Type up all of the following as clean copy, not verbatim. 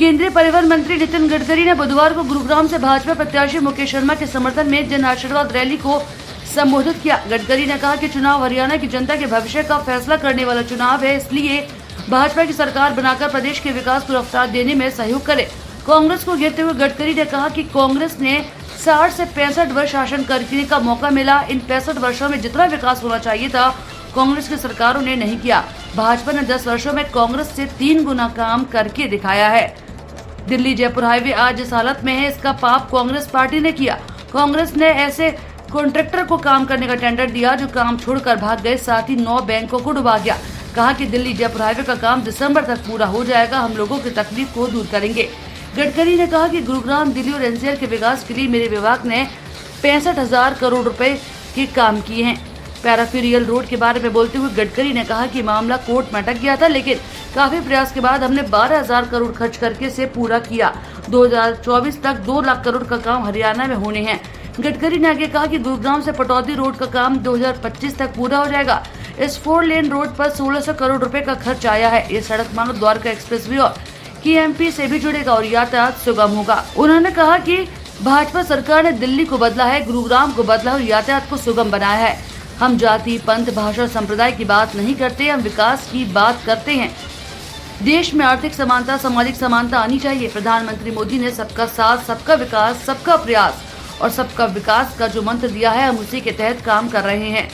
केंद्रीय परिवहन मंत्री नितिन गडकरी ने बुधवार को गुरुग्राम से भाजपा प्रत्याशी मुकेश शर्मा के समर्थन में जन आशीर्वाद रैली को संबोधित किया। गडकरी ने कहा कि चुनाव हरियाणा की जनता के भविष्य का फैसला करने वाला चुनाव है, इसलिए भाजपा की सरकार बनाकर प्रदेश के विकास को रफ्तार देने में सहयोग करे। कांग्रेस को घेरते हुए गडकरी ने कहा कि कांग्रेस ने 60 से 65 वर्ष शासन करने का मौका मिला। इन 65 वर्षों में जितना विकास होना चाहिए था कांग्रेस की सरकारों ने नहीं किया। भाजपा ने 10 वर्षों में कांग्रेस से 3 गुना काम करके दिखाया है। दिल्ली जयपुर हाईवे आज जिस हालत में है, इसका पाप कांग्रेस पार्टी ने किया। कांग्रेस ने ऐसे कॉन्ट्रैक्टर को काम करने का टेंडर दिया जो काम छोड़कर भाग गए, साथ ही 9 बैंकों को डुबा गया। कहा कि दिल्ली जयपुर हाईवे का काम दिसंबर तक पूरा हो जाएगा, हम लोगों की तकलीफ को दूर करेंगे। गडकरी ने कहा कि गुरुग्राम, दिल्ली और एनसीआर के विकास के लिए मेरे विभाग ने 65,000 करोड़ रुपए के काम किए हैं। पैराफेरियल रोड के बारे में बोलते हुए गडकरी ने कहा कि मामला कोर्ट में अटक गया था, लेकिन काफी प्रयास के बाद हमने 12,000 करोड़ खर्च करके इसे पूरा किया। 2024 तक 2 लाख करोड़ का काम हरियाणा में होने हैं। गडकरी ने आगे कहा कि गुरुग्राम से पटौदी रोड का काम 2025 तक पूरा हो जाएगा। इस 4 लेन रोड पर 1600 करोड़ रुपए का खर्च आया है। ये सड़क मानो द्वारका एक्सप्रेसवे और KMP से भी जुड़ेगा और यातायात सुगम होगा। उन्होंने कहा कि भाजपा सरकार ने दिल्ली को बदला है, गुरुग्राम को बदला और यातायात को सुगम बनाया है। हम जाति, पंथ, भाषा, संप्रदाय की बात नहीं करते, हम विकास की बात करते हैं। देश में आर्थिक समानता, सामाजिक समानता आनी चाहिए। प्रधानमंत्री मोदी ने सबका साथ, सबका विकास, सबका प्रयास और सबका विकास का जो मंत्र दिया है, हम उसी के तहत काम कर रहे हैं।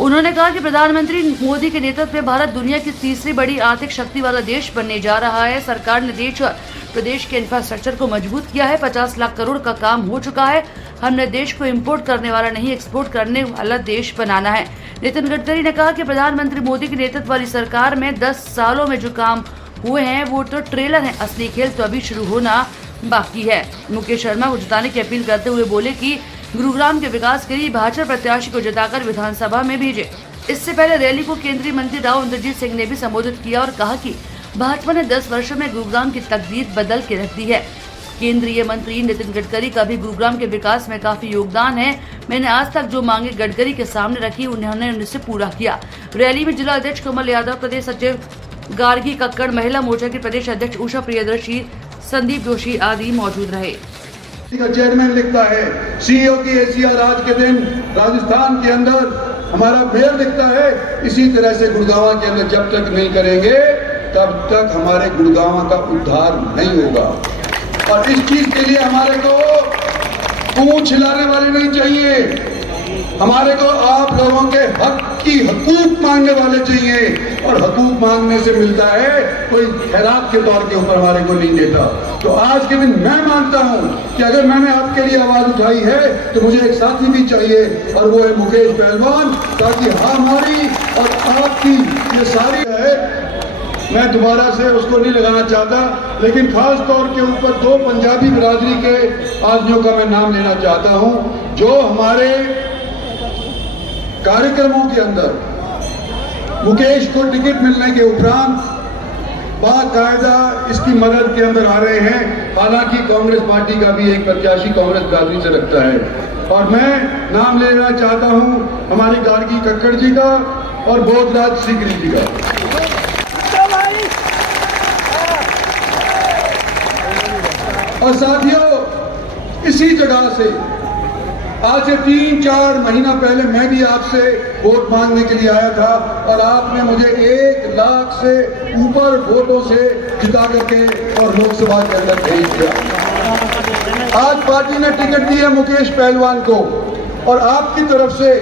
उन्होंने कहा कि प्रधानमंत्री मोदी के नेतृत्व में भारत दुनिया की तीसरी बड़ी आर्थिक शक्ति वाला देश बनने जा रहा है। सरकार ने देश और प्रदेश के इंफ्रास्ट्रक्चर को मजबूत किया है। 50 लाख करोड़ का काम हो चुका है। हमने देश को इंपोर्ट करने वाला नहीं, एक्सपोर्ट करने वाला देश बनाना है। नितिन गडकरी ने कहा कि प्रधानमंत्री मोदी के नेतृत्व वाली सरकार में 10 सालों में जो काम हुए हैं वो तो ट्रेलर है, असली खेल तो अभी शुरू होना बाकी है। मुकेश शर्मा को जिताने की अपील करते हुए बोले कि गुरुग्राम के विकास के लिए भाजपा प्रत्याशी को जिताकर विधानसभा में भेजे। इससे पहले रैली को केंद्रीय मंत्री राव इंद्रजीत सिंह ने भी संबोधित किया और कहा कि भाजपा ने 10 वर्षों में गुरुग्राम की तकदीर बदल के रख दी है। केंद्रीय मंत्री नितिन गडकरी का भी गुरुग्राम के विकास में काफी योगदान है। मैंने आज तक जो मांगे गडकरी के सामने रखी, उन्होंने उनसे पूरा किया। रैली में जिला अध्यक्ष कमल यादव, प्रदेश सचिव गार्गी कक्कड़, महिला मोर्चा की प्रदेश अध्यक्ष उषा प्रियदर्शी, संदीप जोशी आदि मौजूद रहे। चेयरमैन लिखता है, CEO की हैसियत आज के दिन राजस्थान के अंदर हमारा मेयर लिखता है। इसी तरह से गुड़गांव के अंदर जब तक नहीं करेंगे तब तक हमारे गुड़गांव का उद्धार नहीं होगा। और इस चीज के लिए हमारे को पूंछ हिलाने वाले नहीं चाहिए। हमारे को आप लोगों के हक की हकूक मांगने वाले चाहिए, और हकूक मांगने से मिलता है, कोई खैरात के तौर के ऊपर हमारे को नहीं देता। तो आज के दिन मैं मानता हूं कि अगर मैंने आपके लिए आवाज उठाई है तो मुझे एक साथी भी चाहिए, और वो है मुकेश पहलवान, ताकि हमारी और आपकी ये सारी है। मैं दोबारा से उसको नहीं लगाना चाहता, लेकिन खास तौर के ऊपर 2 पंजाबी बिरादरी के आदमियों का मैं नाम लेना चाहता हूं, जो हमारे कार्यक्रमों के अंदर मुकेश को टिकट मिलने के उपरांत बाकायदा इसकी मदद के अंदर आ रहे हैं। हालांकि कांग्रेस पार्टी का भी एक प्रत्याशी कांग्रेस बिरादरी से रखता है, और मैं नाम लेना चाहता हूं हमारे गार्गी कक्कड़ जी का और बोधराज सीकरी जी का। और साथियों, इसी जगह से आज से 3-4 महीना पहले मैं भी आपसे वोट मांगने के लिए आया था, और आपने मुझे 1 लाख से ऊपर वोटों से जिता करके और लोकसभा के अंदर भेज दिया। आज पार्टी ने टिकट दी है मुकेश पहलवान को, और आपकी तरफ से,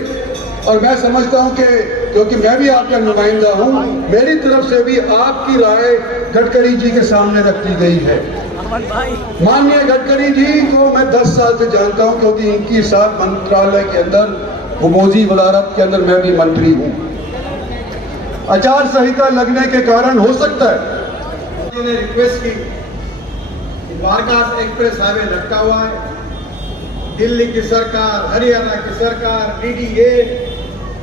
और मैं समझता हूं कि क्योंकि मैं भी आपका नुमाइंदा हूं, मेरी तरफ से भी आपकी राय गडकरी जी के सामने रख दी गई है। माननीय गडकरी जी को मैं 10 साल से जानता हूं, क्योंकि इनकी साथ मंत्रालय के अंदर उमोजी वजारत के अंदर मैं भी मंत्री हूं। आचार संहिता लगने के कारण हो सकता है ने रिक्वेस्ट की, द्वारका एक्सप्रेस हाईवे लटका हुआ है। दिल्ली की सरकार, हरियाणा की सरकार, DDA,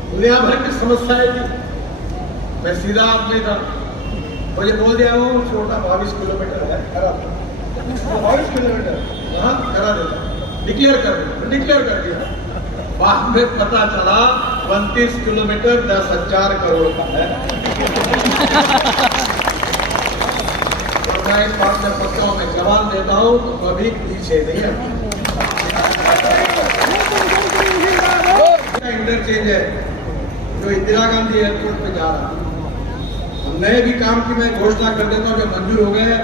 दुनिया भर की समस्याएं थी। मैं सीधा आदमी था, मुझे बोल दिया वो छोटा 22 किलोमीटर है, खराब 22 किलोमीटर करा देता, डिक्लेयर कर दिया। बाद में पता चला 32 किलोमीटर 10,000 करोड़ का है। मैं इस बात में पक्का हूं, मैं जवाब देता हूं तो कभी पीछे नहीं हटूंगा। इंटरचेंज है जो इंदिरा गांधी एयरपोर्ट पे जा रहा है, नए भी काम की मैं घोषणा कर देता हूँ जो मंजूर हो गए हैं।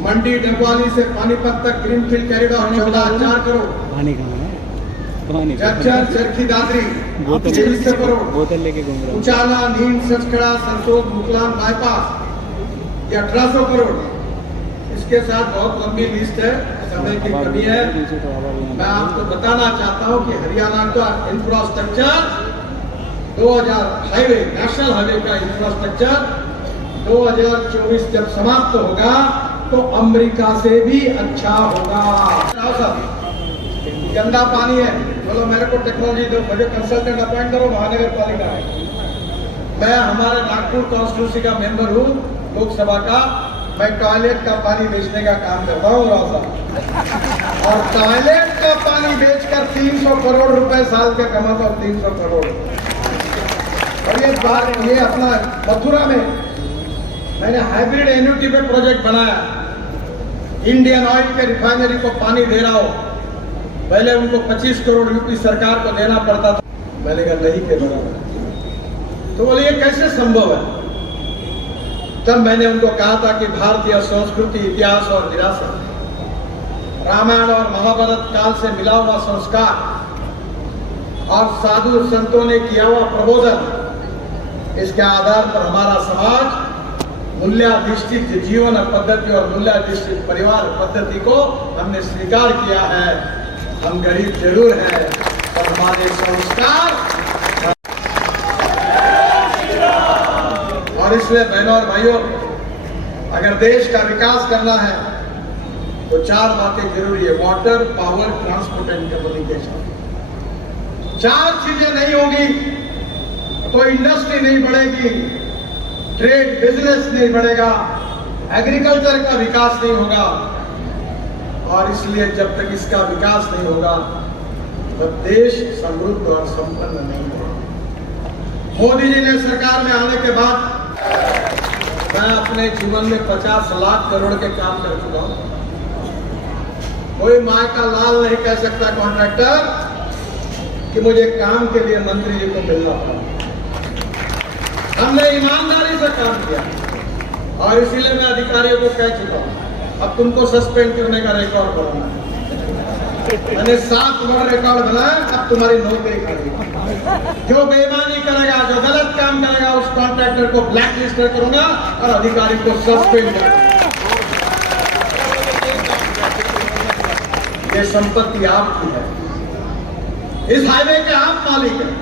मंडी डबवाली से पानीपत तक ग्रीनफील्ड कॉरिडोर 14,4 करोड़, जज्जर चरखी दादरी 23 करोड़, बोतल लेके घूम रहा हूँ। उचाला नीम सचखड़ा सरसों मुकलान बाईपास ये 1800 करोड़। इसके साथ बहुत लंबी लिस्ट है, समय की कमी है। मैं आपको बताना चाहता हूं कि हरियाणा का इंफ्रास्ट्रक्चर 2000 हाईवे नेशनल हाईवे का इंफ्रास्ट्रक्चर 2024 जब समाप्त होगा तो अमेरिका से भी अच्छा होगा। गंदा पानी है, बोलो मेरे को टेक्नोलॉजी दो, मुझे कंसल्टेंट अपॉइंट करो महानगर पालिका है। मैं हमारे नागपुर कॉन्स्टिट्यूंसी का मेंबर हूँ लोकसभा का, मैं टॉयलेट का पानी बेचने का काम करता हूँ राव साहब, और टॉयलेट का पानी बेचकर 300 करोड़ रुपए साल के कमाता हूँ, 300 करोड़। और ये अपना मथुरा में मैंने हाइब्रिड एन्युटी पे प्रोजेक्ट बनाया। इंडियन ऑयल के रिफाइनरी को पानी दे रहा हूं, पहले उनको 25 करोड़ यूपी सरकार को देना पड़ता था, मैंने कहा नहीं के बराबर। तो बोले ये कैसे संभव है? तब मैंने उनको कहा था कि भारतीय संस्कृति, इतिहास और विरासत, रामायण और महाभारत काल से मिला हुआ संस्कार और साधु संतों ने किया हुआ प्रबोधन, इसके आधार पर हमारा समाज मूल्याधिष्ठित जीवन पद्धति और मूल्याधिष्ठित परिवार पद्धति को हमने स्वीकार किया है। हम गरीब जरूर हैं और हमारे संस्कार, और इसलिए बहनों और भाइयों, अगर देश का विकास करना है तो 4 बातें जरूरी है: water, power, transport and communication. 4 चीजें नहीं होगी तो इंडस्ट्री नहीं बढ़ेगी, ट्रेड बिजनेस नहीं बढ़ेगा, एग्रीकल्चर का विकास नहीं होगा। और इसलिए जब तक इसका विकास नहीं होगा तब देश समृद्ध और संपन्न नहीं होगा। मोदी जी ने सरकार में आने के बाद मैं अपने जीवन में 50 लाख करोड़ के काम कर चुका हूं। कोई माँ का लाल नहीं कह सकता कॉन्ट्रैक्टर कि मुझे काम के लिए मंत्री जी को मिलना पड़ा। हमने ईमानदारी से काम किया और इसीलिए मैं अधिकारियों को कह चुका हूं, अब तुमको सस्पेंड करने का रिकॉर्ड बनाना है। मैंने 7 बार रिकॉर्ड बनाया, अब तुम्हारी नौकरी खाली। जो बेईमानी करेगा, जो गलत काम करेगा, उस कॉन्ट्रैक्टर को ब्लैक लिस्ट करूंगा और अधिकारी को सस्पेंड करूंगा। ये संपत्ति आपकी है, इस हाईवे के आप मालिक हैं।